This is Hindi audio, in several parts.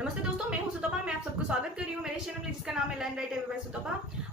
नमस्ते दोस्तों, मैं हूं सुतपा। मैं आप सबको स्वागत कर रही हूं मेरे चैनल में जिसका नाम है learn right everywhere by Sutapa.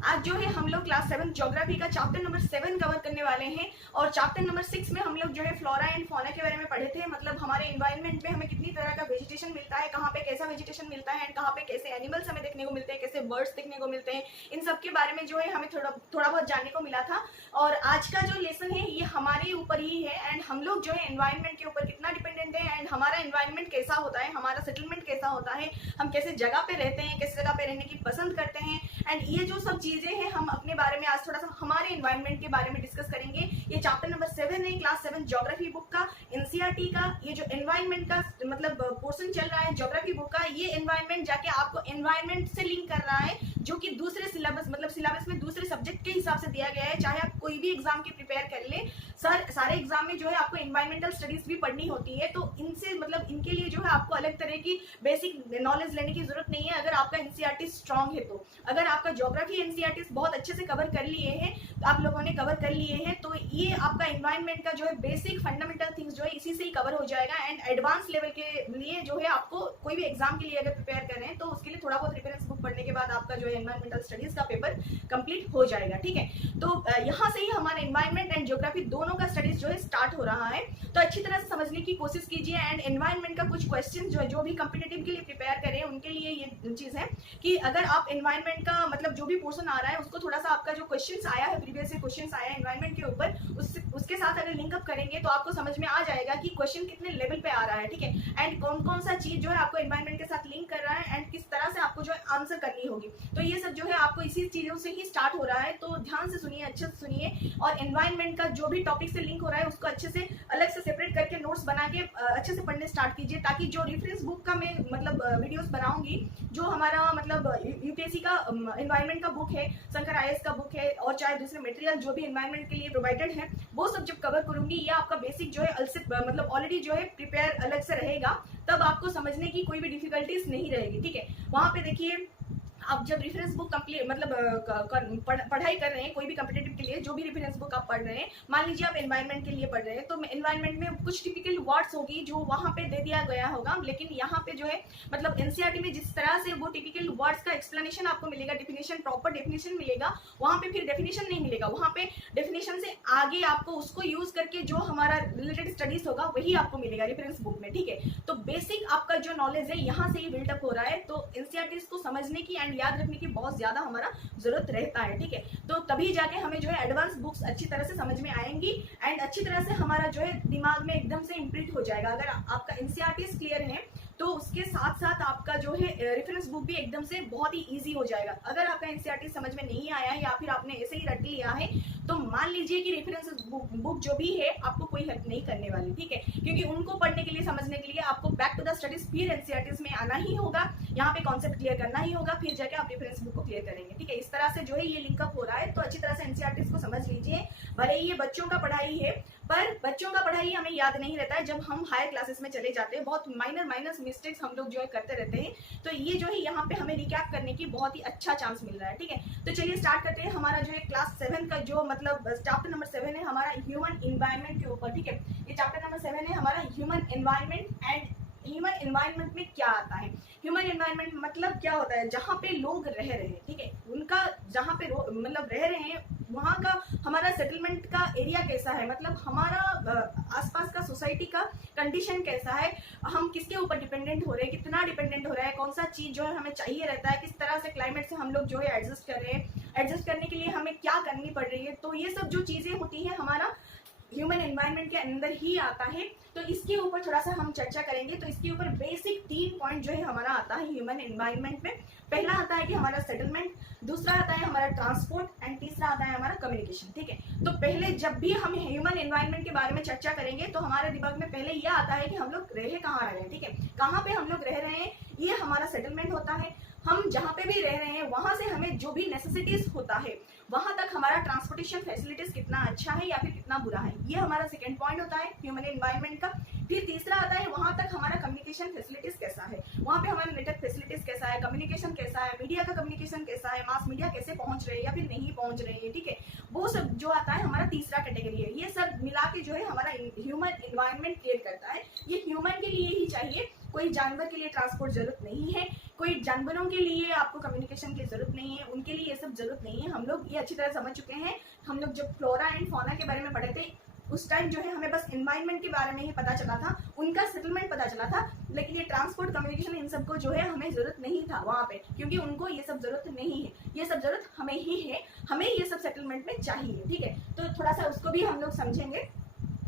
आज जो है हम लोग क्लास 7 ज्योग्राफी का चैप्टर नंबर 7 कवर करने वाले हैं और चैप्टर नंबर 6 में हम लोग जो है फ्लोरा एंड फौना के बारे में पढ़े थे। मतलब हमारे एनवायरनमेंट में हमें कितनी तरह का वेजिटेशन मिलता है, कहाँ पे कैसा वेजिटेशन मिलता है एंड कहाँ पे कैसे एनिमल्स हमें देखने को मिलते हैं, कैसे बर्ड्स देखने को मिलते हैं, इन सब के बारे में जो है हमें थोड़ा बहुत जानने को मिला था। और आज का जो लेसन है ये हमारे ऊपर ही है एंड हम लोग जो है एनवायरनमेंट के ऊपर कितना डिपेंडेंट है एंड हमारा एनवायरनमेंट कैसा होता है, हमारा सेटलमेंट कैसा होता है, हम कैसे जगह पे रहते हैं, किस जगह पे रहने की पसंद करते हैं एंड ये जो सब चीजें हैं हम अपने बारे में आज थोड़ा सा हमारे एनवायरनमेंट के बारे में डिस्कस करेंगे। ये चैप्टर नंबर 7 है क्लास 7 ज्योग्राफी बुक का, एनसीईआरटी का। ये जो एनवायरनमेंट का मतलब पोर्शन चल रहा है ज्योग्राफी बुक का, ये एनवायरनमेंट जाके आपको एनवायरनमेंट से लिंक कर रहा है जो कि दूसरे सिलेबस मतलब सिलेबस में दूसरे सब्जेक्ट के हिसाब से दिया गया है। चाहे आप कोई भी एग्जाम की प्रिपेयर कर ले, सारे एग्जाम में जो है आपको एनवायरमेंटल स्टडीज भी पढ़नी होती है, तो इनसे मतलब इनके लिए जो है आपको अलग तरह की बेसिक नॉलेज लेने की जरूरत नहीं है अगर आपका एनसीईआरटी स्ट्रांग है। तो अगर आपका ज्योग्राफी एनसीईआरटी बहुत अच्छे से कवर कर लिए हैं, तो आप लोगों ने कवर कर लिए हैं, तो ये आपका एनवायरनमेंट का जो है बेसिक फंडामेंटल थिंग्स जो है इसी से ही कवर हो जाएगा। एंड एडवांस लेवल के लिए जो है आपको कोई भी एग्जाम के लिए अगर प्रिपेयर कर रहे हैं तो उसके लिए थोड़ा बहुत रेफरेंस बुक पढ़ने के बाद आपका जो है एनवायरमेंटल स्टडीज का पेपर कंप्लीट हो जाएगा। ठीक है, तो यहाँ से ही हमारे एनवायरनमेंट एंड ज्योग्राफी दोनों का स्टडीज जो है स्टार्ट हो रहा है, तो अच्छी तरह से समझने की कोशिश कीजिए। एंड एनवायरनमेंट का कुछ क्वेश्चन जो भी कॉम्पिटिटिव के लिए प्रिपेयर करें उनके लिए ये चीज है कि अगर आप एनवायरनमेंट का मतलब जो भी पोर्शन आ रहा है उसको थोड़ा सा आपका जो क्वेश्चंस आया है, प्रीवियस से क्वेश्चंस आया है एनवायरनमेंट के ऊपर, उसके साथ अगर लिंकअप करेंगे तो आपको समझ में आ जाएगा कि क्वेश्चन कितने लेवल पे आ रहा है। ठीक है, एंड कौन कौन सा चीज जो है आपको एनवायरनमेंट के साथ लिंक कर रहा है एंड किस तरह से आपको जो है आंसर करनी होगी, तो ये सब जो है आपको इसी चीजों से ही स्टार्ट हो रहा है। तो ध्यान से सुनिए, अच्छे से सुनिए और एनवायरनमेंट का जो भी टॉपिक से लिंक हो रहा है उसको अच्छे से अलग से सेपरेट करके नोट्स बना के अच्छे से पढ़ने स्टार्ट कीजिए, ताकि जो रेफरेंस बुक का मैं मतलब वीडियोस बनाऊंगी, जो हमारा मतलब यूपीएससी का एनवायरनमेंट का बुक है, शंकर आईएएस का बुक है और चाहे दूसरे मटेरियल जो भी एनवायरनमेंट के लिए प्रोवाइडेड है, वो सब जब कवर करूंगी ये आपका बेसिक जो है मतलब ऑलरेडी जो है प्रिपेयर अलग से रहेगा, तब आपको समझने की कोई भी डिफिकल्टीज नहीं रहेगी। ठीक है, वहां पे देखिए आप जब रेफरेंस बुक कंप्लीट मतलब पढ़ाई कर रहे हैं कोई भी कॉम्पिटिटिव के लिए, जो भी रेफरेंस बुक आप पढ़ रहे हैं, मान लीजिए आप एनवायरनमेंट के लिए पढ़ रहे हैं, तो एनवायरनमेंट में कुछ टिपिकल वर्ड्स होगी जो वहां पे दे दिया गया होगा, लेकिन यहाँ पे जो है मतलब एनसीईआरटी में जिस तरह से वो टिपिकल वर्ड्स का एक्सप्लेनेशन आपको मिलेगा, डेफिनेशन प्रॉपर डेफिनेशन मिलेगा, वहां पे फिर डेफिनेशन नहीं मिलेगा, वहां पे डेफिनेशन से आगे आपको उसको यूज करके जो हमारा रिलेटेड स्टडीज होगा वही आपको मिलेगा रेफरेंस बुक में। ठीक है, तो बेसिक आपका जो नॉलेज है यहाँ से ही बिल्डअप हो रहा है, तो एनसीईआरटी को समझने की एंड याद रखने की बहुत ज्यादा हमारा जरूरत रहता है। ठीक है, तो तभी जाके हमें जो है एडवांस बुक्स अच्छी तरह से समझ में आएंगी एंड अच्छी तरह से हमारा जो है दिमाग में एकदम से इम्प्रिंट हो जाएगा। अगर आपका एनसीईआरटी क्लियर है तो उसके साथ साथ आपका जो है रेफरेंस बुक भी एकदम से बहुत ही इजी हो जाएगा। अगर आपका एनसीईआरटी समझ में नहीं आया है या फिर आपने ऐसे ही रट लिया है, तो मान लीजिए कि रेफरेंस बुक जो भी है आपको कोई हेल्प नहीं करने वाली। ठीक है, क्योंकि उनको पढ़ने के लिए समझने के लिए आपको बैक टू द स्टडीज फिर एनसीईआरटी में आना ही होगा, यहाँ पे कॉन्सेप्ट क्लियर करना ही होगा, फिर जाके आप रेफरेंस बुक को क्लियर करेंगे। ठीक है, इस तरह से जो है ये लिंकअप हो रहा है, तो अच्छी तरह से एनसीईआरटी को समझ लीजिए। भले ही ये बच्चों का पढ़ाई है, पर बच्चों का पढ़ाई हमें याद नहीं रहता है, जब हम हायर क्लासेस में चले जाते हैं बहुत माइनर मिस्टेक्स हम लोग जो है करते रहते हैं, तो ये जो है यहाँ पे हमें रिकैप करने की बहुत ही अच्छा चांस मिल रहा है। ठीक है, तो चलिए स्टार्ट करते हैं। हमारा जो है क्लास 7 का जो मतलब चैप्टर नंबर 7 है हमारा ह्यूमन एनवायरनमेंट के ऊपर। ठीक है, ये चैप्टर नंबर 7 है हमारा human environment and human environment में क्या आता है। ह्यूमन एनवायरनमेंट मतलब क्या होता है, जहाँ पे लोग रह रहे हैं। ठीक है, उनका जहाँ पे मतलब रह रहे हैं वहाँ का हमारा सेटलमेंट का एरिया कैसा है, मतलब हमारा आसपास का सोसाइटी का कंडीशन कैसा है, हम किसके ऊपर डिपेंडेंट हो रहे हैं, कितना डिपेंडेंट हो रहा है, कौन सा चीज जो है हमें चाहिए रहता है, किस तरह से क्लाइमेट से हम लोग जो है एडजस्ट कर रहे हैं, एडजस्ट करने के लिए हमें क्या करनी पड़ रही है, तो ये सब जो चीजें होती है हमारा ह्यूमन एनवायरनमेंट के अंदर ही आता है। तो इसके ऊपर थोड़ा सा हम चर्चा करेंगे। तो इसके ऊपर बेसिक 3 पॉइंट जो है हमारा आता है ह्यूमन एनवायरनमेंट में। पहला आता है कि हमारा सेटलमेंट, दूसरा आता है हमारा ट्रांसपोर्ट एंड तीसरा आता है हमारा कम्युनिकेशन। ठीक है, तो पहले जब भी हम ह्यूमन एनवायरनमेंट के बारे में चर्चा करेंगे तो हमारे दिमाग में पहले यह आता है कि हम लोग रह कहाँ रहे हैं। ठीक है, कहाँ पे हम लोग रह रहे हैं, ये हमारा सेटलमेंट होता है। हम जहाँ पे भी रह रहे हैं वहां से हमें जो भी नेसेसिटीज होता है वहां तक हमारा ट्रांसपोर्टेशन फैसिलिटीज कितना अच्छा है या फिर कितना बुरा है, ये हमारा सेकंड पॉइंट होता है ह्यूमन एनवायरनमेंट का। फिर तीसरा आता है वहां तक हमारा कम्युनिकेशन फैसिलिटीज कैसा है, वहां पे हमारा नेटवर्क फैसिलिटीज कैसा है, कम्युनिकेशन कैसा है, मीडिया का कम्युनिकेशन कैसा है, मास मीडिया कैसे पहुंच रहे हैं या फिर नहीं पहुंच रहे हैं। ठीक है, वो सब जो आता है हमारा तीसरा कैटेगरी है। ये सब मिला के जो है हमारा ह्यूमन एनवायरनमेंट क्रिएट करता है। ये ह्यूमन के लिए ही चाहिए, कोई जानवर के लिए ट्रांसपोर्ट जरूरत नहीं है, कोई जानवरों के लिए आपको कम्युनिकेशन की जरूरत नहीं है, उनके लिए ये सब जरूरत नहीं है। हम लोग ये अच्छी तरह समझ चुके हैं। हम लोग जब फ्लोरा एंड फौना के बारे में पढ़े थे उस टाइम जो है हमें बस एनवायरनमेंट के बारे में ही पता चला था, उनका सेटलमेंट पता चला था, लेकिन ये ट्रांसपोर्ट कम्युनिकेशन इन सब को जो है हमें जरूरत नहीं था वहाँ पे, क्योंकि उनको ये सब जरूरत नहीं है। ये सब जरूरत हमें ही है, हमें ये सब सेटलमेंट में चाहिए, ठीक है। तो थोड़ा सा उसको भी हम लोग समझेंगे।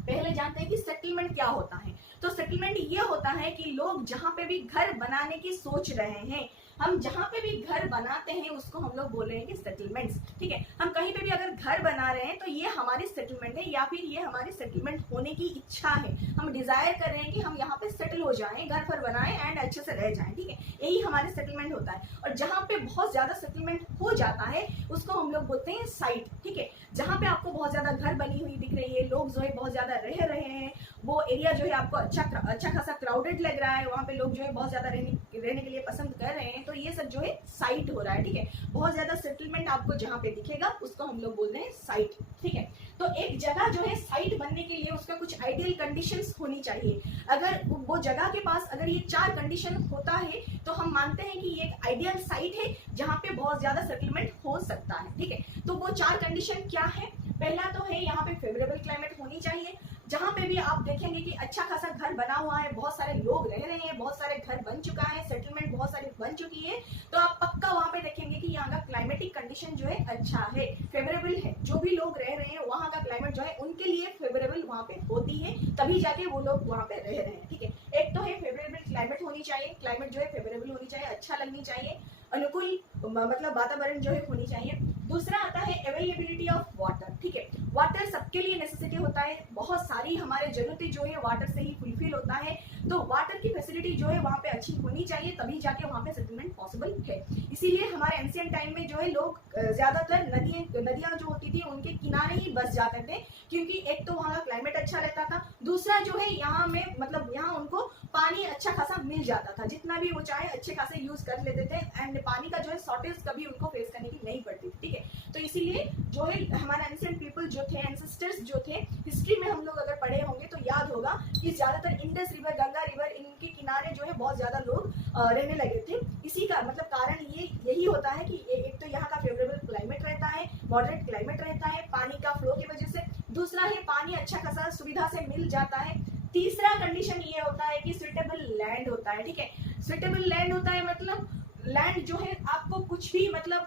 पहले जानते हैं कि सेटलमेंट क्या होता है। तो सेटलमेंट ये होता है कि लोग जहाँ पे भी घर बनाने की सोच रहे हैं, हम जहाँ पे भी घर बनाते हैं उसको हम लोग बोल रहे हैं कि सेटलमेंट्स, ठीक है। हम कहीं पे भी अगर घर बना रहे हैं तो ये हमारी सेटलमेंट है, या फिर ये हमारी सेटलमेंट होने की इच्छा है। हम डिजायर कर रहे हैं कि हम यहाँ पे सेटल हो जाएं, घर पर बनाएं एंड अच्छे से रह जाएं, ठीक है। यही हमारे सेटलमेंट होता है। और जहाँ पे बहुत ज्यादा सेटलमेंट हो जाता है उसको हम लोग बोलते हैं साइट, ठीक है। जहाँ पे आपको बहुत ज्यादा घर बनी हुई दिख रही है, लोग जो है बहुत ज्यादा रह रहे हैं, वो एरिया जो है आपको अच्छा खासा क्राउडेड लग रहा है, वहाँ पे लोग जो है बहुत ज्यादा रहने के लिए पसंद कर रहे हैं, तो ये सब जो है साइट हो रहा है, ठीक है। बहुत ज्यादा सेटलमेंट आपको जहाँ पे दिखेगा उसको हम लोग बोलते हैं साइट, ठीक है। तो एक जगह जो है साइट बनने के लिए उसका कुछ आइडियल कंडीशंस होनी चाहिए। अगर वो जगह के पास अगर ये 4 कंडीशन होता है तो हम मानते हैं कि ये एक आइडियल साइट है जहाँ पे बहुत ज्यादा सेटलमेंट हो सकता है, ठीक है। तो वो 4 कंडीशन क्या है? पहला तो है यहाँ पे फेवरेबल क्लाइमेट होनी चाहिए। जहाँ पे भी आप देखेंगे कि अच्छा खासा घर बना हुआ है, बहुत सारे लोग रह रहे हैं, बहुत सारे घर बन चुका है, सेटलमेंट बहुत सारी बन चुकी है, तो आप पक्का वहाँ पे देखेंगे कि यहाँ का क्लाइमेटिक कंडीशन जो है अच्छा है, फेवरेबल है। जो भी लोग रह रहे हैं वहाँ का क्लाइमेट जो है उनके लिए फेवरेबल वहाँ पे होती है, तभी जाके वो लोग वहाँ पे रह रहे हैं, ठीक है। एक तो है फेवरेबल क्लाइमेट होनी चाहिए, क्लाइमेट जो है फेवरेबल होनी चाहिए, अच्छा लगनी चाहिए, अनुकूल मतलब वातावरण जो है होनी चाहिए। दूसरा आता है अवेलेबिलिटी ऑफ वाटर, ठीक है। वाटर सबके लिए नेसेसिटी होता है, बहुत सारी हमारे जरूरतें जो है वाटर से ही फुलफिल होता है, तो वाटर की फैसिलिटी जो है वहाँ पे अच्छी होनी चाहिए, तभी जाके वहाँ पे सेटलमेंट पॉसिबल है। इसीलिए हमारे एंशिएंट टाइम में जो है लोग ज्यादातर नदियां जो होती थी उनके किनारे ही बस जाते थे, क्योंकि एक तो वहाँ का क्लाइमेट अच्छा रहता था, दूसरा जो है यहाँ में मतलब यहाँ उनको पानी अच्छा खासा मिल जाता था, जितना भी वो चाहे अच्छे खासे यूज कर लेते थे, एंड पानी का जो है शॉर्टेज कभी उनको फेस करने की नहीं पड़ती थी, ठीक है। तो इसीलिए जो है हमारे एंशिएंट पीपल जो थे, एंसेस्टर्स जो थे, हिस्ट्री में हम लोग अगर पढ़े होंगे तो याद होगा कि ज्यादातर इंडस रिवर, गंगा रिवर, इनके किनारे जो है बहुत ज्यादा लोग रहने लगे थे। इसी का मतलब कारण यही होता है कि एक तो यहाँ का फेवरेबल क्लाइमेट रहता है, मॉडरेट क्लाइमेट रहता है पानी का फ्लो की वजह से, दूसरा है पानी अच्छा खासा सुविधा से मिल जाता है, तीसरा कंडीशन ये होता है कि सुइटेबल लैंड होता है, ठीक है। सुइटेबल लैंड होता है मतलब लैंड जो है आपको कुछ भी मतलब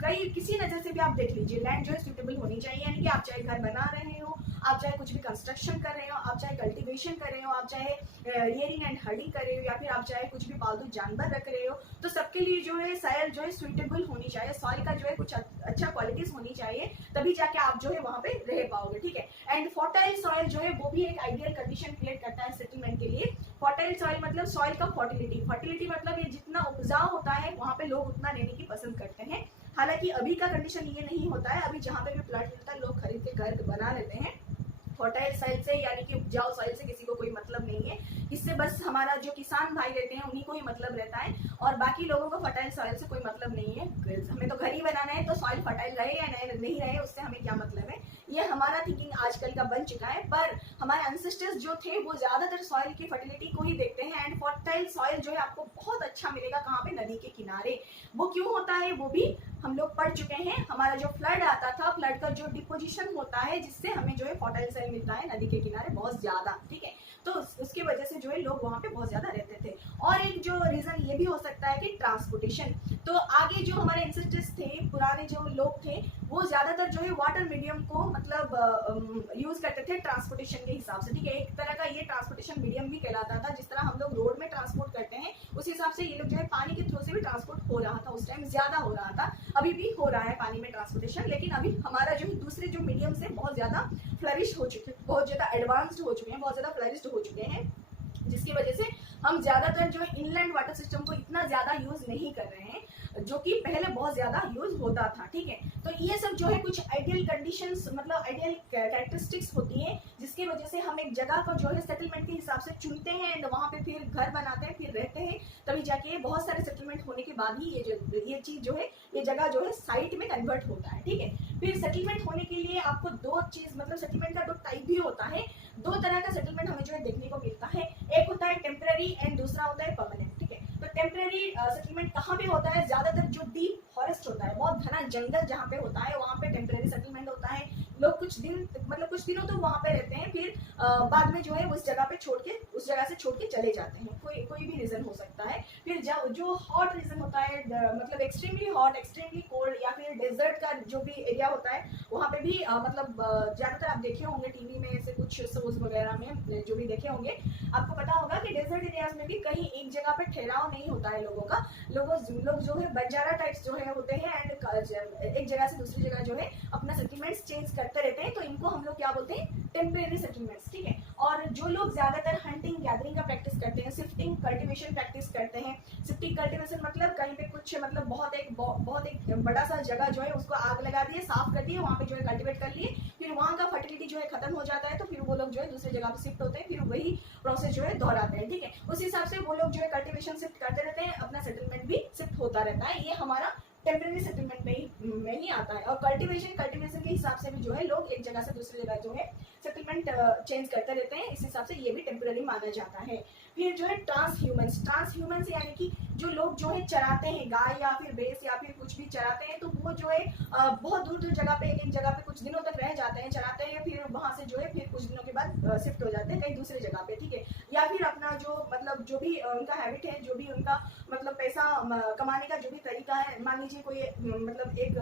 कई किसी नजर से भी आप देख लीजिए, लैंड जो है सुटेबल होनी चाहिए, यानी कि आप चाहे घर बना रहे हो, आप चाहे कुछ भी कंस्ट्रक्शन कर रहे हो, आप चाहे कल्टीवेशन कर रहे हो, आप चाहे रियरिंग एंड हर्डिंग कर रहे हो, या फिर आप चाहे कुछ भी पालतू जानवर रख रहे हो, तो सबके लिए जो है सॉइल जो है सुइटेबल होनी चाहिए, सॉइल का जो है कुछ अच्छा क्वालिटीज होनी चाहिए, तभी जाके आप जो है वहाँ पे रह पाओगे, ठीक है। एंड फर्टाइल सॉइल जो है वो भी एक आइडियल कंडीशन क्रिएट करता है सेटलमेंट के लिए। फर्टाइल सॉइल मतलब सॉइल का फर्टिलिटी, फर्टिलिटी मतलब ये जितना उपजाऊ होता है वहाँ पे लोग उतना रहने की पसंद करते हैं। हालांकि अभी का कंडीशन ये नहीं होता है, अभी जहाँ पे भी प्लॉट मिलता है लोग खरीद के घर बना लेते हैं। फर्टाइल सॉइल से यानी कि उपजाऊ सॉइल से किसी को कोई मतलब नहीं है, इससे बस हमारा जो किसान भाई रहते हैं उन्हीं को ही मतलब रहता है, और बाकी लोगों को फर्टाइल सॉइल से कोई मतलब नहीं है। हमें तो घर ही बनाना है, तो सॉइल फर्टाइल रहे या नहीं रहे उससे हमें क्या मतलब है, ये हमारा थिंकिंग आजकल का बन चुका है। पर हमारे एंसेस्टर्स जो थे वो ज्यादातर सॉइल की फर्टिलिटी को ही देखते हैं, एंड फर्टाइल सॉइल जो है आपको बहुत अच्छा मिलेगा कहाँ पे, नदी के किनारे। वो क्यों होता है वो भी हम लोग पढ़ चुके हैं। हमारा जो फ्लड आता था, फ्लड का जो डिपोजिशन होता है जिससे हमें जो है फर्टाइल सॉइल मिलता है नदी के किनारे बहुत ज्यादा, ठीक है। तो उसकी वजह से जो है लोग वहाँ पे बहुत ज्यादा रहते थे। और एक जो रीजन ये भी हो सकता है कि ट्रांसपोर्टेशन, तो आगे जो हमारे एंसेस्टर्स थे, पुराने जो लोग थे, वो ज्यादातर जो है वाटर मीडियम को मतलब यूज करते थे ट्रांसपोर्टेशन के हिसाब से, ठीक है। एक तरह का ये ट्रांसपोर्टेशन मीडियम भी कहलाता था, जिस तरह हम लोग रोड में ट्रांसपोर्ट करते हैं उस हिसाब से ये लोग जो है पानी के थ्रू से भी ट्रांसपोर्ट हो रहा था, उस टाइम ज्यादा हो रहा था, अभी भी हो रहा है पानी में ट्रांसपोर्टेशन, लेकिन अभी हमारा जो है दूसरे जो मीडियम से बहुत ज्यादा फ्लरिश हो चुके हैं, बहुत ज्यादा एडवांस्ड हो चुके हैं, बहुत ज्यादा फ्लरिश्ड हो चुके हैं, जिसकी वजह से हम ज्यादातर जो है इनलैंड वाटर सिस्टम को इतना ज्यादा यूज नहीं कर रहे हैं जो कि पहले बहुत ज्यादा यूज होता था, ठीक है। तो ये सब जो है कुछ आइडियल कंडीशंस मतलब आइडियल कैरेक्टरिस्टिक्स होती है, जिसकी वजह से हम एक जगह को जो है सेटलमेंट के हिसाब से चुनते हैं एंड वहाँ पे फिर घर बनाते हैं, फिर रहते हैं, तभी जाके बहुत सारे सेटलमेंट होने के बाद ही ये चीज जो है, ये जगह जो है साइट में कन्वर्ट होता है, ठीक है। फिर सेटलमेंट होने के लिए आपको दो चीज मतलब सेटलमेंट का दो टाइप भी होता है, दो तरह का सेटलमेंट हमें जो है देखने को मिलता है। एक होता है टेम्पररी एंड दूसरा होता है परमानेंट, ठीक है। तो टेम्पररी सेटलमेंट कहाँ पे होता है, ज्यादातर जो डीप फॉरेस्ट होता है, बहुत घना जंगल जहाँ पे होता है वहाँ पे टेम्पररी सेटलमेंट होता है। लोग कुछ दिन मतलब कुछ दिनों तो वहाँ पे रहते हैं, फिर बाद में जो है उस जगह से छोड़ के चले जाते हैं, कोई भी रीजन हो सकता है। फिर जो हॉट रीजन होता है, मतलब एक्सट्रीमली हॉट, एक्सट्रीमली कोल्ड, या फिर डेजर्ट का जो भी एरिया होता है वहाँ पे भी मतलब ज्यादातर आप देखे होंगे टीवी में ऐसे कुछ शोज वगैरह में जो भी देखे होंगे, आपको पता होगा कि डेजर्ट एरियाज में भी कहीं एक जगह पे ठहराव नहीं होता है लोगों का। लोग जो है बंजारा टाइप्स जो है होते हैं एंड एक जगह से दूसरी जगह जो है अपना सेटलमेंट्स चेंज करते रहते हैं, तो इनको हम लोग क्या बोलते हैं, टेम्परेरी सेटलमेंट्स, ठीक है। और जो लोग ज्यादातर हंटिंग गैदरिंग का प्रैक्टिस करते हैं, शिफ्टिंग कल्टीवेशन प्रैक्टिस करते हैं। शिफ्टिंग कल्टीवेशन मतलब कहीं पे कुछ मतलब बहुत एक बड़ा सा जगह जो है उसको आग लगा दिए, साफ कर दिए, वहाँ पे जो है कल्टीवेट कर लिए, फिर वहाँ का फर्टिलिटी जो है खत्म हो जाता है, तो फिर वो लोग जो है दूसरी जगह पे शिफ्ट होते हैं, फिर वही प्रोसेस जो है दोहराते हैं, ठीक है। उस हिसाब से वो लोग जो है कल्टीवेशन शिफ्ट करते रहते हैं, अपना सेटलमेंट भी शिफ्ट होता रहता है। ये हमारा टेम्परेरी सेटलमेंट में ही आता है। और कल्टीवेशन के हिसाब से भी जो है लोग एक जगह से दूसरी जगह जो है सेटलमेंट चेंज करते रहते हैं, इस हिसाब से ये भी टेम्परेरी माना जाता है। फिर जो है ट्रांसह्यूमंस यानी कि जो लोग जो है चराते हैं, गाय या फिर भैंस या फिर कुछ भी चराते हैं, तो वो जो है बहुत दूर जगह पे एक जगह पे कुछ दिनों तक रह जाते हैं, चराते हैं, फिर वहां से जो है फिर कुछ दिनों के बाद शिफ्ट हो जाते हैं कहीं दूसरी जगह पे, ठीक है। या फिर अपना जो मतलब जो भी उनका हैबिट है, जो भी उनका मतलब पैसा कमाने का जो भी तरीका है, मान लीजिए कोई मतलब एक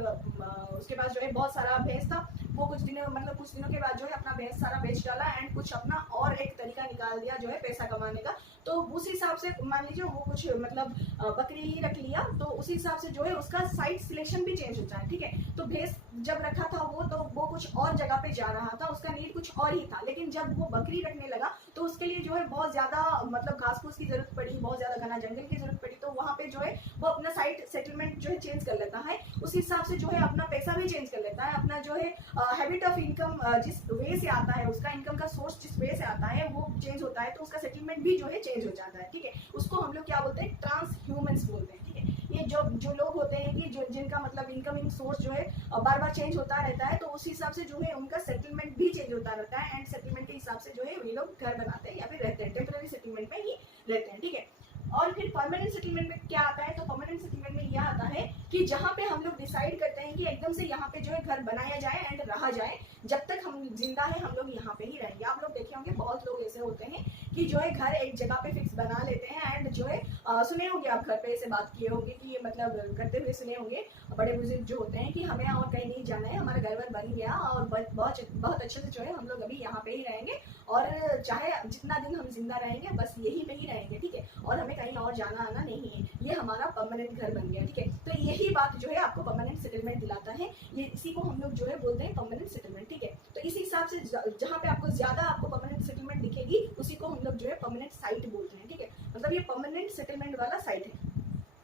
उसके पास जो है बहुत सारा भैंस था, वो कुछ दिनों के बाद जो है अपना भैंस सारा बेच डाला एंड कुछ अपना और एक तरीका निकाल दिया जो है पैसा कमाने का, तो उस हिसाब से मान लीजिए वो कुछ मतलब बकरी ही रख लिया, तो उस हिसाब से जो है उसका साइट सिलेक्शन भी चेंज होता है, ठीक है। तो भैंस जब रखा था वो, तो वो कुछ और जगह पे जा रहा था, उसका नीड कुछ और ही था, लेकिन जब वो बकरी रखने लगा तो उसके लिए जो है बहुत ज्यादा मतलब घास फूस की जरूरत पड़ी, बहुत ज्यादा घना जंगल की जरूरत पड़ी, तो वहाँ पे जो है वो अपना साइट सेटलमेंट जो है चेंज कर लेता है, उस हिसाब से जो है अपना पैसा भी चेंज कर लेता है, अपना जो है हैबिट ऑफ इनकम जिस वे से आता है, उसका इनकम का सोर्स जिस वे से आता है वो चेंज होता है, तो उसका सेटलमेंट भी जो है चेंज हो जाता है, ठीक है। उसको हम लोग क्या बोलते हैं, ट्रांसह्यूमंस बोलते हैं, ठीक है। ये जो लोग होते हैं कि जिनका मतलब इनकमिंग सोर्स जो है बार बार चेंज होता रहता है, तो उस हिसाब से जो है उनका सेटलमेंट भी चेंज होता रहता है, एंड सेटलमेंट के हिसाब से जो है ये लोग घर बनाते हैं या फिर रहते हैं, टेम्पररी सेटलमेंट में ही रहते हैं, ठीक है। और फिर परमानेंट सेटलमेंट में क्या आता है, तो परमानेंट सेटलमेंट में यह आता है कि जहाँ पे हम लोग डिसाइड करते हैं कि एकदम से यहाँ पे जो है घर बनाया जाए एंड रहा जाए, जब तक हम जिंदा है हम लोग यहाँ पे ही रहेंगे। आप लोग देखे होंगे बहुत लोग ऐसे होते हैं कि जो है घर एक जगह पे फिक्स बना लेते हैं एंड जो है सुने होंगे आप, घर पे ऐसे बात किए होंगे कि मतलब करते हुए सुने होंगे बड़े बुजुर्ग जो होते हैं कि हमें और कहीं नहीं जाना है, हमारा घर वर बन गया और बहुत अच्छे से जो है हम लोग अभी यहाँ पे ही रहेंगे, और चाहे जितना दिन हम जिंदा रहेंगे बस यही पे ही रहेंगे, ठीक है, और हमें कहीं और जाना आना नहीं है, ये हमारा परमानेंट घर बन गया, ठीक है। तो यही बात जो है आपको परमानेंट सेटलमेंट दिलाता है, ये इसी को हम लोग जो है बोलते हैं परमानेंट सेटलमेंट, ठीक है। तो इसी हिसाब से जहाँ पे आपको ज्यादा आपको परमानेंट सेटलमेंट दिखेगी उसी को हम लोग जो है परमानेंट साइट बोलते हैं, ठीक है। मतलब ये परमानेंट सेटलमेंट वाला साइट है।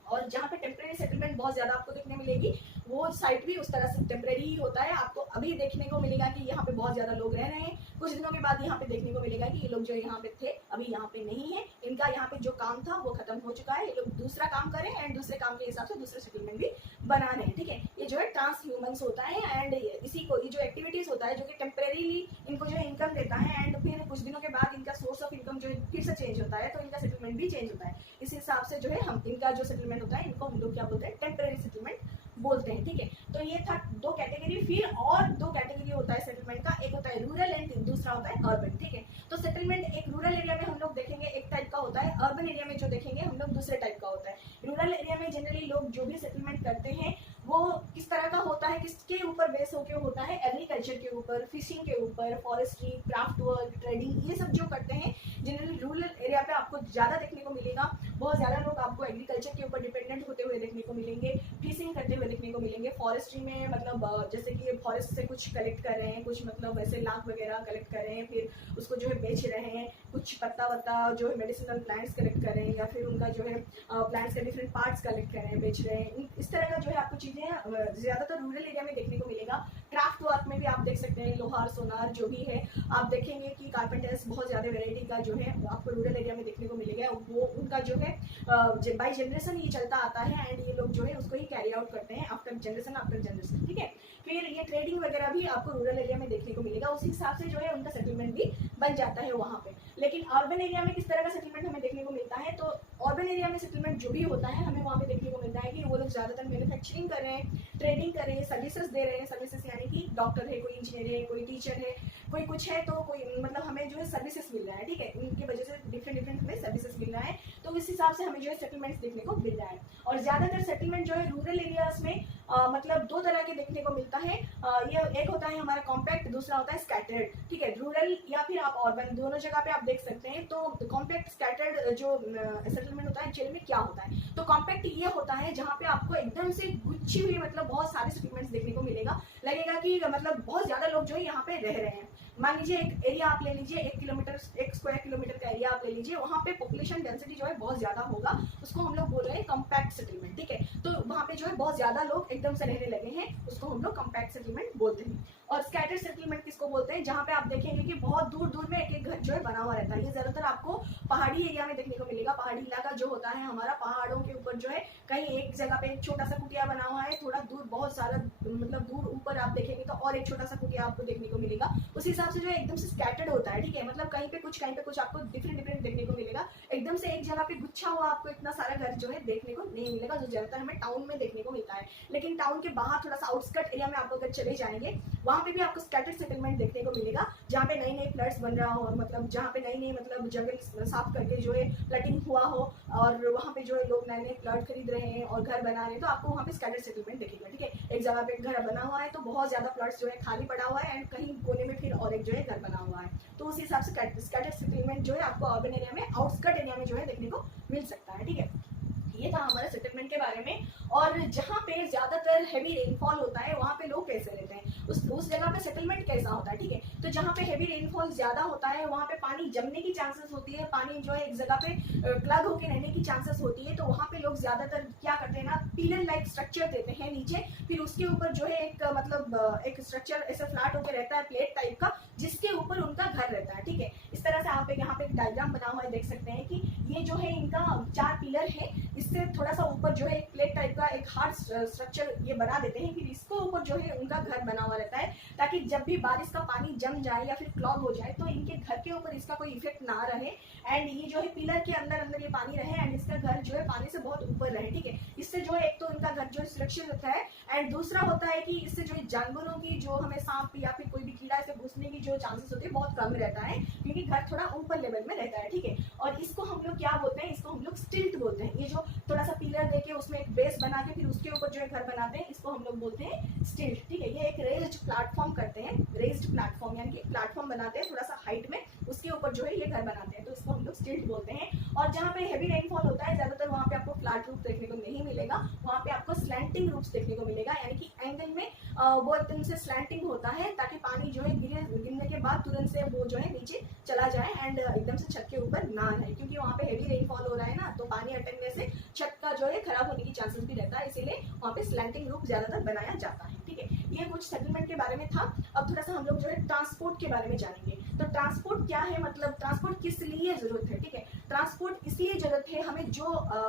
और जहाँ पे टेम्परेरी सेटलमेंट बहुत ज्यादा आपको देखने मिलेगी, वो साइट भी उस तरह से टेम्परेरी ही होता है। आपको अभी देखने को मिलेगा कि यहाँ पे बहुत ज्यादा लोग रह रहे हैं, कुछ दिनों के बाद यहाँ पे देखने को मिलेगा कि ये लोग जो यहाँ पे थे अभी यहाँ पे नहीं है, इनका यहाँ पे जो काम था वो खत्म हो चुका है, ये लोग दूसरा काम करें एंड दूसरे काम के हिसाब से दूसरे सेटलमेंट भी बना रहे हैं, ठीक है। ये जो है ट्रांसह्यूमंस होता है एंड इसी को ये जो एक्टिविटीज होता है जो कि टेम्परेरीली इनको जो है इनकम देता है एंड फिर कुछ दिनों के बाद इनका सोर्स ऑफ इनकम जो है फिर से चेंज होता है, तो इनका सेटलमेंट भी चेंज होता है। इस हिसाब से जो है हम इनका जो सेटलमेंट होता है इनको हम लोग क्या बोलते हैं, टेम्परेरी सेटलमेंट बोलते हैं, ठीक है। तो ये था दो कैटेगरी। फिर और दो कैटेगरी होता है सेटलमेंट का, एक होता है रूरल एंड दूसरा होता है अर्बन, ठीक है। तो सेटलमेंट एक रूरल एरिया में हम लोग देखेंगे एक टाइप का होता है, अर्बन एरिया में जो देखेंगे हम लोग दूसरे टाइप का होता है। रूरल एरिया में जनरली लोग जो भी सेटलमेंट करते हैं वो किस तरह का होता है, किसके ऊपर बेस होकर होता है, एग्रीकल्चर के ऊपर, फिशिंग के ऊपर, फॉरेस्ट्री, क्राफ्ट वर्क, ट्रेडिंग, ये सब जो करते हैं जनरली रूरल एरिया पे आपको ज्यादा देखने को मिलेगा। बहुत ज्यादा लोग आपको एग्रीकल्चर के ऊपर डिपेंडेंट होते हुए देखने को मिलेंगे, फिशिंग करते हुए देखने को मिलेंगे, फॉरेस्ट्री में मतलब जैसे कि फॉरेस्ट से कुछ कलेक्ट कर रहे हैं, कुछ मतलब वैसे लाख वगैरह कलेक्ट कर रहे हैं, फिर उसको जो है बेच रहे हैं, कुछ पत्ता वत्ता जो है मेडिसिनल प्लांट्स कलेक्ट कर रहे हैं, या फिर उनका जो है प्लांट्स के डिफरेंट पार्ट्स कलेक्ट कर रहे हैं, बेच रहे हैं। इस तरह का जो है आपको चीजें ज्यादातर रूरल एरिया में देखने को मिलेगा। क्राफ्ट वर्क में भी आप देख सकते हैं, लोहार सोनार जो भी है आप देखेंगे कि कारपेंटर्स बहुत ज्यादा वेराइटी का जो है आपको रूरल एरिया में देखने को मिलेगा। वो उनका जो है बाय जनरेशन ये चलता आता है एंड ये लोग जो है उसको ही कैरी आउट करते हैं आफ्टर जनरेशन, ठीक है। फिर ये ट्रेडिंग वगैरह भी आपको रूरल एरिया में देखने को मिलेगा, उस हिसाब से जो है उनका सेटलमेंट भी बन जाता है वहाँ पे। लेकिन अर्बन एरिया में किस तरह का सेटलमेंट हमें देखने को मिलता है, तो अर्बन एरिया में सेटलमेंट जो भी होता है हमें वहाँ पे देखने को मिलता है कि वो लोग ज़्यादातर मैन्युफैक्चरिंग कर रहे हैं, ट्रेडिंग कर रहे हैं, सर्विसेज दे रहे हैं। सर्विसेज यानी कि डॉक्टर है, कोई इंजीनियर है, कोई टीचर है, कोई कुछ है, तो कोई मतलब हमें जो है सर्विसेज मिल रहा है, ठीक है, उनकी वजह से डिफरेंट हमें सर्विसेज मिल रहा है, तो इस हिसाब से हमें जो है सेटलमेंट्स देखने को मिल रहा है। और ज़्यादातर सेटलमेंट जो है रूरल एरियाज में मतलब दो तरह के देखने को मिलता है। ये एक होता है हमारा कॉम्पैक्ट, दूसरा होता है स्कैटर्ड, ठीक है। रूरल या फिर आप अर्बन दोनों जगह पे आप देख सकते हैं। तो कॉम्पैक्ट स्कैटर्ड जो सेटलमेंट होता है एक्चुअली में क्या होता है, तो कॉम्पैक्ट ये होता है जहाँ पे आपको एकदम से गुच्छी हुई मतलब बहुत सारे सेटलमेंट्स देखने को मिलेगा, लगेगा कि मतलब बहुत ज्यादा लोग जो है यहाँ पे रह रहे हैं। मान लीजिए एक एरिया आप ले लीजिए, 1 स्क्वायर किलोमीटर का एरिया आप ले लीजिए, वहाँ पे पॉपुलेशन डेंसिटी जो है बहुत ज्यादा होगा, उसको हम लोग बोल रहे हैं कॉम्पैक्ट सेटलमेंट, ठीक है। तो वहाँ पे जो है बहुत ज्यादा लोग एकदम से रहने लगे हैं, उसको हम लोग कॉम्पैक्ट सेटलमेंट बोलते हैं। और स्कैटर्ड सेटलमेंट किसको बोलते हैं, जहाँ पे आप देखेंगे कि बहुत दूर दूर में एक घर जो है बना हुआ रहता है। ये ज्यादातर आपको पहाड़ी एरिया में देखने को मिलेगा। पहाड़ी इलाका जो होता है हमारा, पहाड़ों के ऊपर जो है कहीं एक जगह पे एक छोटा सा कुटिया बना हुआ है, थोड़ा दूर बहुत सारा मतलब दूर ऊपर आप देखेंगे तो और एक छोटा सा कुटिया आपको देखने को मिलेगा। उस हिसाब से जो है एकदम से स्कैटर्ड होता है, ठीक है, मतलब कहीं पे कुछ आपको डिफरेंट देखने को मिलेगा। एकदम से एक जगह पे गुच्छा हुआ आपको इतना सारा घर जो है देखने को नहीं मिलेगा, जो ज्यादातर हमें टाउन में देखने को मिलता है। लेकिन टाउन के बाहर थोड़ा सा आउटस्कर्ट एरिया में आपको अगर चले जाएंगे, वहाँ पे भी आपको स्कैटर्ड सेटलमेंट देखने को मिलेगा, जहाँ पे नई फ्लैट्स बन रहा हो, मतलब जहाँ पे नई मतलब जंगल साफ करके जो है प्लटिंग हुआ हो, और वहाँ पे जो है लोग नए प्लॉट खरीद रहे हैं और घर बना रहे हैं, तो आपको वहाँ पे स्कैटर्ड सेटलमेंट दिखेगा, ठीक है। एक जगह पे घर बना हुआ है तो बहुत ज्यादा प्लॉट्स जो है खाली पड़ा हुआ है, एंड कहीं कोने में फिर और एक जो है घर बना हुआ है, तो उस हिसाब से स्कैटर्ड सेटलमेंट जो है आपको अर्बन एरिया में, आउटस्कर्ट एरिया में जो है देखने को मिल सकता है, ठीक है। ये था हमारा सेटलमेंट के बारे में। और जहाँ पे ज्यादातर हैवी रेनफॉल होता है वहाँ पे लोग कैसे रहते हैं, उस जगह पे सेटलमेंट कैसा होता है, ठीक है। तो जहाँ पे हैवी रेनफॉल ज्यादा होता है वहाँ पे पानी जमने की चांसेस होती है, पानी जो है एक जगह पे प्लग होके रहने की चांसेस होती है, तो वहाँ पे लोग ज्यादातर क्या करते हैं ना, पिलर लाइक स्ट्रक्चर देते हैं नीचे, फिर उसके ऊपर जो है एक मतलब एक स्ट्रक्चर ऐसे फ्लैट होकर रहता है, प्लेट टाइप का, जिसके ऊपर उनका घर रहता है, ठीक है। इस तरह से आप यहाँ पे एक डायग्राम बना हुआ है, देख सकते हैं कि ये जो है इनका 4 पिलर है, इससे थोड़ा सा ऊपर जो है एक प्लेट टाइप का एक हार्ड स्ट्रक्चर ये बना देते हैं, फिर इसको ऊपर जो है उनका घर बना हुआ रहता है, ताकि जब भी बारिश का पानी जम जाए या फिर क्लॉग हो जाए तो इनके घर के ऊपर इसका कोई इफेक्ट ना रहे, एंड ये जो है पिलर के अंदर ये पानी रहे, एंड इसका घर जो है पानी से बहुत ऊपर रहे, ठीक है। इससे जो है एक तो इनका घर जो है सुरक्षित रहता है, एंड दूसरा होता है कि इससे जो है जानवरों की जो हमें सांप या फिर कोई भी कीड़ा से घुसने की जो चांसेस होती है बहुत कम रहता है, क्योंकि घर थोड़ा ऊपर लेवल में रहता है, ठीक है। और इसको हम लोग क्या बोलते हैं, इसको हम लोग स्टिल्ट बोलते हैं। ये जो थोड़ा सा पिलर देके उसमें एक बेस बना के फिर उसके ऊपर जो है घर बनाते हैं, इसको हम लोग बोलते हैं स्टिल्ट, ठीक है। ये एक रेज्ड प्लेटफॉर्म करते हैं, रेज्ड प्लेटफॉर्म यानी कि प्लेटफॉर्म बनाते हैं थोड़ा सा हाइट में, उसके ऊपर जो है ये घर बनाते हैं, तो इसको हम लोग स्टिल्ट बोलते हैं। और जहाँ पे हैवी रेनफॉल होता है ज्यादातर वहाँ पे आपको फ्लैट रूफ देखने को नहीं मिलेगा, वहाँ पे आपको स्लैंटिंग रूफ्स देखने को मिलेगा, यानी कि एंगल में वो एकदम से स्लैंटिंग होता है, ताकि पानी जो है गिरने के बाद तुरंत से वो जो है नीचे चला जाए एंड एकदम से छत के ऊपर ना रहे, क्योंकि वहाँ पे हैवी रेनफॉल हो रहा है ना, तो पानी अटकने से छत का जो है खराब होने की चांसेस भी रहता है, इसीलिए वहाँ पे स्लैंटिंग रूफ ज्यादातर बनाया जाता है, ठीक है। ये कुछ सेटलमेंट के बारे में था। अब थोड़ा सा हम लोग जो है ट्रांसपोर्ट के बारे में जानेंगे। तो ट्रांसपोर्ट क्या है, मतलब ट्रांसपोर्ट किस लिए जरूरत है, ठीक है। ट्रांसपोर्ट इसलिए जरूरत है, हमें जो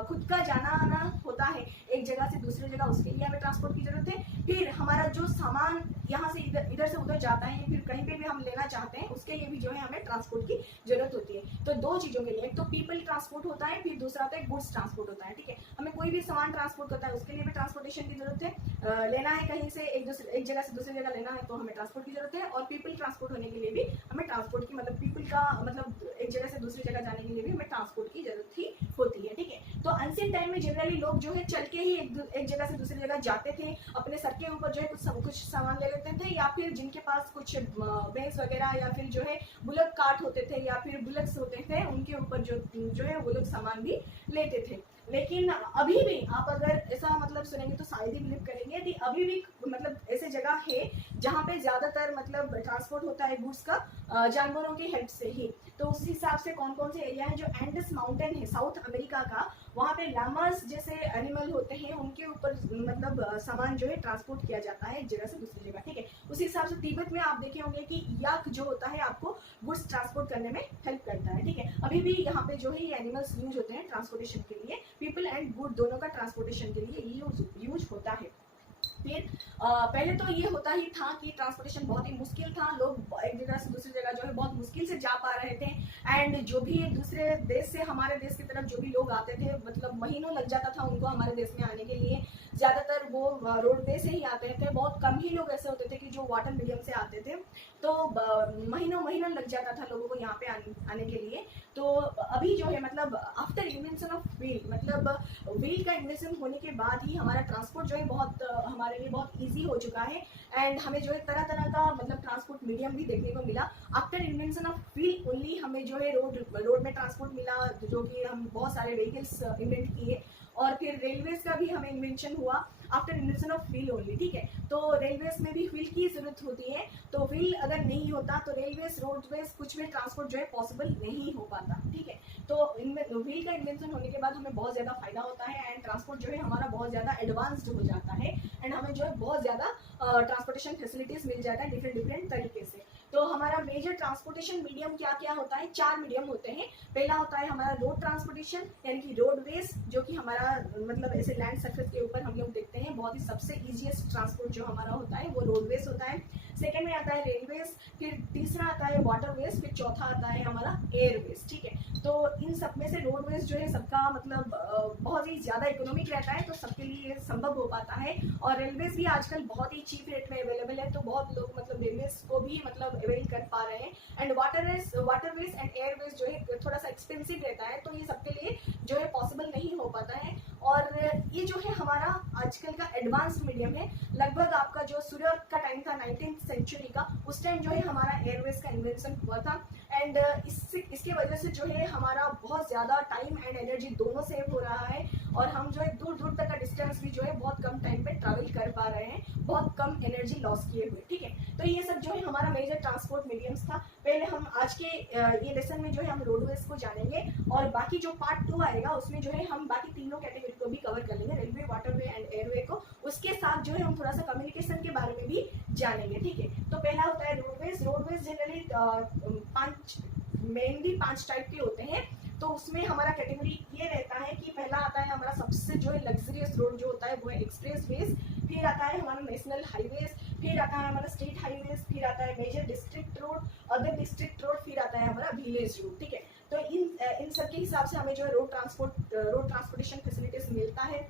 खुद का जाना आना होता है एक जगह से दूसरी जगह, उसके लिए हमें ट्रांसपोर्ट की जरूरत है। फिर हमारा जो सामान यहाँ से इधर से उधर जाता है, या फिर कहीं पे भी हम लेना चाहते हैं, उसके लिए भी जो है हमें ट्रांसपोर्ट की जरूरत होती है। तो दो चीजों के लिए, एक तो पीपल ट्रांसपोर्ट होता है, फिर दूसरा होता है गुड्स ट्रांसपोर्ट होता है, ठीक है। हमें कोई भी सामान ट्रांसपोर्ट करता है उसके लिए भी ट्रांसपोर्टेशन की जरूरत है, लेना है कहीं से एक जगह से दूसरी जगह लेना है तो हमें ट्रांसपोर्ट की जरूरत है। और पीपल ट्रांसपोर्ट होने के लिए भी हमें ट्रांसपोर्ट की मतलब पीपल का मतलब एक जगह से दूसरी जगह जाने के लिए भी हमें ट्रांसपोर्ट की जरूरत ही होती है, ठीक है। तो एंशिएंट टाइम में जनरली लोग जो है चल के ही एक जगह से दूसरी जगह जाते थे, अपने सर के ऊपर जो है कुछ सामान ले लेते थे, या फिर जिनके पास कुछ भैंस वगैरह या फिर जो है बुलक कार्ट होते थे या फिर बुलक्स होते थे, उनके ऊपर जो है वो लोग सामान भी लेते थे। लेकिन अभी भी आप अगर ऐसा मतलब सुनेंगे तो शायद ही बिलीव करेंगे कि अभी भी मतलब ऐसे जगह है जहाँ पे ज्यादातर मतलब ट्रांसपोर्ट होता है गुड्स का जानवरों की हेल्प से ही। तो उस हिसाब से कौन कौन से एरिया है, जो एंडस माउंटेन है साउथ अमेरिका का, वहाँ पे लामास जैसे एनिमल होते हैं, उनके ऊपर मतलब सामान जो है ट्रांसपोर्ट किया जाता है एक जगह से दूसरी जगह, ठीक है। उसी हिसाब से तिब्बत में आप देखे होंगे कि याक जो होता है आपको गुड्स ट्रांसपोर्ट करने में हेल्प करता है, ठीक है। अभी भी यहाँ पे जो है ये एनिमल्स यूज होते हैं ट्रांसपोर्टेशन के लिए, पीपल एंड गुड दोनों का ट्रांसपोर्टेशन के लिए यूज होता है। फिर पहले तो ये होता ही था कि ट्रांसपोर्टेशन बहुत ही मुश्किल था, लोग एक जगह से दूसरी जगह जो है बहुत मुश्किल से जा पा रहे थे। एंड जो भी दूसरे देश से हमारे देश की तरफ जो भी लोग आते थे, मतलब महीनों लग जाता था उनको हमारे देश में आने के लिए। ज़्यादातर वो रोडवे से ही आते थे, बहुत कम ही लोग ऐसे होते थे कि जो वाटर मीडियम से आते थे। तो महीनों महीनों लग जाता था लोगों को यहाँ पे आने के लिए। तो अभी जो है मतलब आफ्टर इन्वेंशन ऑफ व्हील, मतलब व्हील का इन्वेंशन होने के बाद ही हमारा ट्रांसपोर्ट जो है बहुत हमारे लिए बहुत ईजी हो चुका है। एंड हमें जो है तरह तरह का मतलब ट्रांसपोर्ट मीडियम भी देखने को मिला। After invention of wheel only हमें जो है रोड में ट्रांसपोर्ट मिला, जो कि हम बहुत सारे व्हीकल्स इन्वेंट किए। और फिर रेलवेज का भी हमें इन्वेंशन हुआ after invention of wheel only, ठीक है। तो रेलवेज में भी व्हील की जरूरत होती है, तो व्हील अगर नहीं होता तो रेलवेज रोडवेज कुछ भी ट्रांसपोर्ट जो है पॉसिबल नहीं हो पाता, ठीक है। तो इनमें व्हील का इन्वेंशन होने के बाद हमें बहुत ज़्यादा फायदा होता है एंड ट्रांसपोर्ट जो है हमारा बहुत ज़्यादा एडवांस्ड हो जाता है। एंड हमें जो है बहुत ज़्यादा ट्रांसपोर्टेशन फैसिलिटीज़ मिल जाता है डिफरेंट तरीके से। तो हमारा मेजर ट्रांसपोर्टेशन मीडियम क्या क्या होता है, 4 मीडियम होते हैं। पहला होता है हमारा रोड ट्रांसपोर्टेशन, यानी कि रोडवेज, जो कि हमारा मतलब ऐसे लैंड सरफेस के ऊपर हम लोग देखते हैं बहुत ही सबसे इजीएस्ट ट्रांसपोर्ट जो हमारा होता है वो रोडवेज होता है। सेकंड में आता है रेलवेज, फिर तीसरा आता है वाटरवेज, फिर चौथा आता है हमारा एयरवेज, ठीक है। तो इन सब में से रोडवेज जो है सबका मतलब बहुत ही ज़्यादा इकोनॉमिक रहता है, तो सबके लिए संभव हो पाता है। और रेलवेज भी आजकल बहुत ही चीप रेट में अवेलेबल है, तो बहुत लोग मतलब रेलवेज को भी मतलब अवेल कर पा रहे हैं। एंड वाटरवेज एंड एयरवेज जो है थोड़ा सा एक्सपेंसिव रहता है, तो ये सबके लिए जो है पॉसिबल नहीं हो पाता है। और ये जो है हमारा आजकल का एडवांस्ड मीडियम है। लगभग आपका जो सूर्य का टाइम था 19th सेंचुरी का, उस टाइम जो है हमारा एयरवेज का इन्वेंशन हुआ था। एंड इसके वजह से जो है हमारा बहुत ज़्यादा टाइम एंड एनर्जी दोनों सेव हो रहा है, और हम जो है दूर दूर तक का डिस्टेंस भी जो है बहुत कम टाइम पे ट्रैवल कर पा रहे हैं, बहुत कम एनर्जी लॉस किए हुए, ठीक है। तो ये सब जो है हमारा मेजर ट्रांसपोर्ट मीडियम्स था। पहले हम आज के ये लेसन में जो है हम रोडवेज को जानेंगे, और बाकी जो पार्ट 2 आएगा उसमें जो है हम बाकी तीनों कैटेगरी को भी कवर कर लेंगे, रेलवे, वाटरवे एंड एयरवे को। उसके साथ जो है हम थोड़ा सा कम्युनिकेशन के बारे में भी जानेंगे, ठीक है। तो पहला होता है roadways. Roadways generally mainly 5 type के होते हैं। तो उसमें हमारा कैटेगरी ये रहता है कि पहला आता है हमारा सबसे जो है लग्जरियस रोड जो होता है वो है एक्सप्रेस वेज, फिर आता है हमारा नेशनल हाईवेज, फिर आता है हमारा स्टेट हाईवेज, फिर आता है major district road, other district road, फिर आता है हमारा विलेज रोड, ठीक है। तो इन सब के हिसाब से हमें जो है रोड ट्रांसपोर्टेशन फैसिलिटीज मिलता है।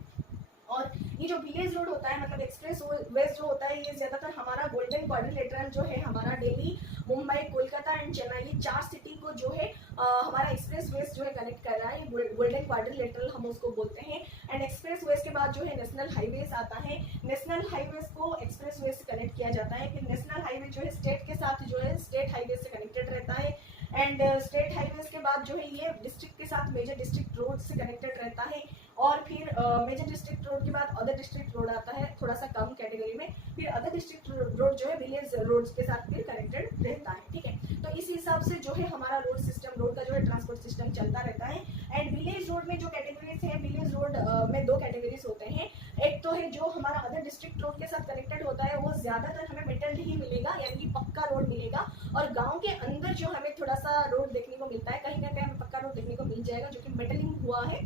और ये जो विलेज रोड होता है मतलब एक्सप्रेस वेज जो होता है, ये ज्यादातर हमारा गोल्डन क्वाड्रिलेटरल जो है हमारा दिल्ली, मुंबई, कोलकाता एंड चेन्नई, ये 4 सिटी को जो है हमारा एक्सप्रेस वेज जो है कनेक्ट कर रहा है। गोल्डन क्वाड्रिलेटरल हम उसको बोलते हैं। एंड एक्सप्रेस वेज के बाद जो है नेशनल हाईवेज आता है। नेशनल हाईवेज को एक्सप्रेस वेज से कनेक्ट किया जाता है। फिर नेशनल हाईवे जो है स्टेट के साथ जो है स्टेट हाईवे से कनेक्टेड रहता है। एंड स्टेट हाईवेज के बाद जो है ये डिस्ट्रिक्ट के साथ मेजर डिस्ट्रिक्ट रोड से कनेक्टेड रहता है। और फिर मेजर डिस्ट्रिक्ट रोड के बाद अदर डिस्ट्रिक्ट रोड आता है थोड़ा सा कम कैटेगरी में। फिर अदर डिस्ट्रिक्ट रोड जो है विलेज रोड्स के साथ फिर कनेक्टेड रहता है, ठीक है। तो इस हिसाब से जो है हमारा रोड का जो है ट्रांसपोर्ट सिस्टम चलता रहता है। एंड विलेज रोड में जो कैटेगरीज है, विलेज रोड में 2 कैटेगरीज होते हैं। एक तो है जो हमारा अदर डिस्ट्रिक्ट रोड के साथ कनेक्टेड होता है, वो ज्यादातर हमें मेटल्ड ही मिलेगा, यानी कि पक्का रोड मिलेगा। और गाँव के अंदर जो हमें थोड़ा सा रोड देखने को मिलता है, कहीं ना कहीं हमें पक्का रोड देखने को मिल जाएगा जो कि मेटलिंग हुआ है।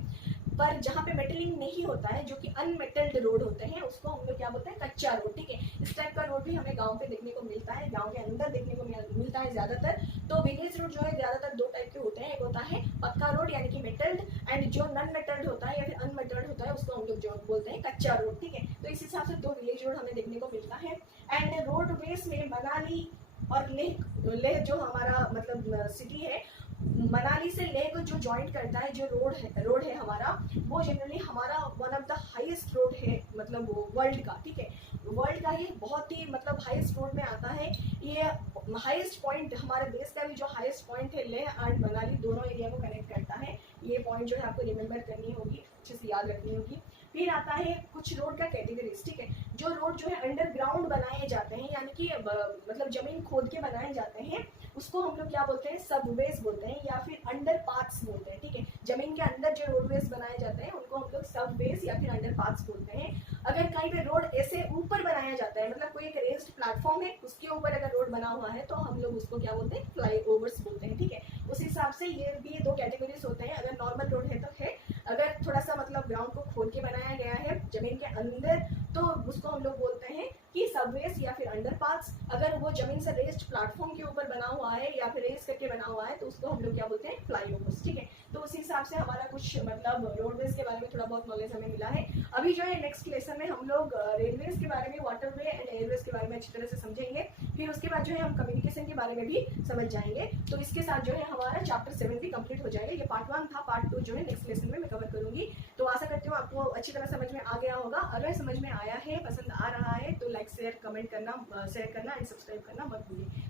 पर जहाँ पे मेटलिंग नहीं होता है, जो कि अनमेटल्ड रोड होते हैं, उसको हम लोग क्या बोलते हैं, कच्चा रोड, ठीक है। इस टाइप का रोड भी हमें गांव पे देखने को मिलता है, गांव के अंदर देखने को मिलता है ज्यादातर। तो विलेज रोड जो है ज्यादातर 2 टाइप के होते हैं। एक होता है पक्का रोड यानी कि मेटल्ड, एंड जो नॉन मेटल्ड होता है या फिर अनमेटल्ड होता है उसको हम लोग जो बोलते हैं कच्चा रोड, ठीक है। तो इस हिसाब से 2 विलेज रोड हमें देखने को मिलता है। एंड रोड बेस में मनाली और लेह जो हमारा मतलब सिटी है, मनाली से लेह को जो जॉइंट करता है, जो रोड है हमारा, वो जनरली हमारा one of the highest road है मतलब वर्ल्ड का, ठीक है। वर्ल्ड का ये बहुत ही मतलब हाईएस्ट रोड में आता है। ये हाईएस्ट पॉइंट हमारे देश का भी जो हाईएस्ट पॉइंट है, लेह एंड मनाली दोनों एरिया को कनेक्ट करता है। ये पॉइंट जो है आपको रिमेम्बर करनी होगी, अच्छे से याद रखनी होगी। फिर आता है कुछ रोड का कैटेगरीज, ठीक है। जो रोड जो है अंडरग्राउंड बनाए जाते हैं, यानी कि मतलब जमीन खोद के बनाए जाते हैं, उसको हम लोग क्या बोलते हैं, सबवेज बोलते हैं या फिर अंडरपाथ्स बोलते हैं, ठीक है। जमीन के अंदर जो रोडवेज बनाए जाते हैं उनको हम लोग सबवेज या फिर अंडरपाथ्स बोलते हैं। अगर कहीं पे रोड ऐसे ऊपर बनाया जाता है, मतलब कोई एक रेस्ड प्लेटफॉर्म है उसके ऊपर अगर रोड बना हुआ है, तो हम लोग उसको क्या बोलते हैं, फ्लाईओवर्स बोलते हैं, ठीक है। उस हिसाब से ये भी 2 कैटेगरीज होते हैं। अगर नॉर्मल रोड है तो है, अगर थोड़ा सा मतलब ग्राउंड को खोद के बनाया गया है, जमीन के अंदर तो उसको हम लोग बोलते हैं कि सबवेज या फिर अंडरपाथ्स। अगर वो जमीन से रेस्ड प्लेटफॉर्म के ऊपर बना हुआ है या फिर रेस करके बना हुआ है तो उसको हम लोग क्या बोलते हैं, फ्लाईओवर्स। ठीक है, तो उसी हिसाब से हमारा कुछ मतलब रोडवेज के बारे में थोड़ा बहुत नॉलेज हमें मिला है। अभी जो है नेक्स्ट लेसन में हम लोग रेलवेज के बारे में, वाटरवे एंड एयरवेज के बारे में अच्छी तरह से समझेंगे। फिर उसके बाद जो है हम कम्युनिकेशन के बारे में भी समझ जाएंगे। तो इसके साथ जो है हमारा चैप्टर 7 भी कंप्लीट हो जाएगा। ये पार्ट 1 था, पार्ट 2 जो है नेक्स्ट लेसन में मैं कवर करूंगी। तो आशा करती हूँ आपको अच्छी तरह समझ में आ गया होगा। अगर समझ में आया है, पसंद आ रहा है तो लाइक शेयर कमेंट करना, शेयर करना एंड सब्सक्राइब करना मत भूलिए।